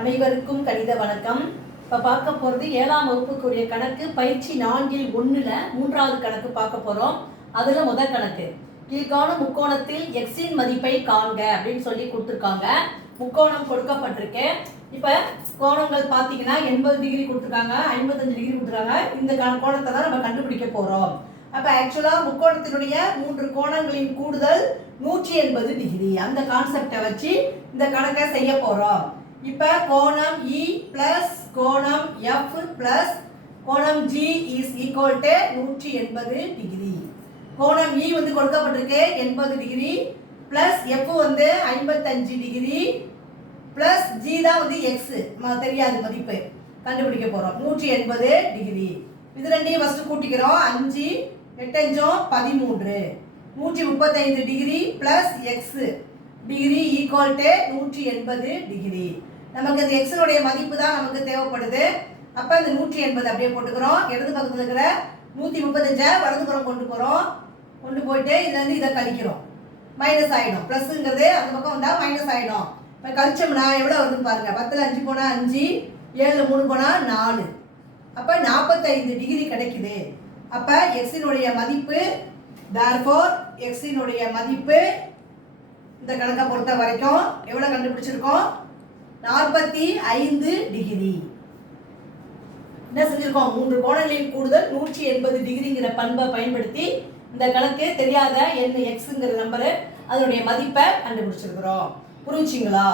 அனைவருக்கும் கணித வணக்கம். இப்போ பார்க்க போகிறது 7ஆம் வகுப்புக்குரிய கணக்கு பயிற்சி 4இல் 1ல் 3வது கணக்கு பார்க்க போகிறோம். அதில் முதல் கணக்கு, கீழ்காணும் முக்கோணத்தில் எக்ஸின் மதிப்பை காண்க அப்படின்னு சொல்லி கொடுத்துருக்காங்க. முக்கோணம் கொடுக்கப்பட்டிருக்கு. இப்போ கோணங்கள் பார்த்தீங்கன்னா 80 டிகிரி கொடுத்துருக்காங்க, 55 டிகிரி கொடுத்துருக்காங்க. இந்த கோணத்தை தான் நம்ம கண்டுபிடிக்க போகிறோம். அப்போ ஆக்சுவலாக முக்கோணத்தினுடைய 3 கோணங்களின் கூடுதல் 180 டிகிரி. அந்த கான்செப்டை வச்சு இந்த கணக்கை செய்ய போகிறோம். இப்போ கோணம் E பிளஸ் கோணம் F பிளஸ் கோணம் G is equal to 180 degree. கோணம் E வந்து கொடுக்கப்பட்டிருக்கு 80 டிகிரி பிளஸ் F வந்து 55 டிகிரி பிளஸ் G தான் வந்து X தெரியாது மதிப்பு கண்டுபிடிக்க போகிறோம். 180 டிகிரி. இது ரெண்டையும் ஃபஸ்ட்டு கூட்டிக்கிறோம். 5 8 13 135 degree plus X degree equal to 180 degree. நமக்கு இந்த எக்ஸனுடைய மதிப்பு தான் நமக்கு தேவைப்படுது. அப்போ இந்த 180 அப்படியே போட்டுக்கிறோம். இடது பக்கத்தில் இருக்கிற 135 வலதுபுறம் கொண்டு போகிறோம். கொண்டு போயிட்டு இதுலேருந்து இதை கழிக்கிறோம். மைனஸ் ஆகிடும். ப்ளஸ்ங்கிறது அந்த பக்கம் வந்தால் மைனஸ் ஆகிடும். இப்போ கழிச்சோம்னா எவ்வளோ வருதுன்னு பாருங்கள். 10ல் 5 போனால் 5, 7ல் 3 போனால் 4. அப்போ 45 டிகிரி கிடைக்குது. அப்போ எக்ஸினுடைய மதிப்பு தேர்ஃபோர் எக்ஸினுடைய மதிப்பு இந்த கணக்கை பொறுத்த வரைக்கும் எவ்வளோ கண்டுபிடிச்சிருக்கோம்? 45 டிகிரி. என்ன செஞ்சிருக்கோம்? 3 கோணங்களின் கூடுதல் 180 டிகிரிங்கிற பண்பை பயன்படுத்தி இந்த கணக்கு தெரியாத என்ன எக்ஸுங்கிற நம்பரு அதனுடைய மதிப்பை கண்டுபிடிச்சிருக்கிறோம். புரிஞ்சுங்களா?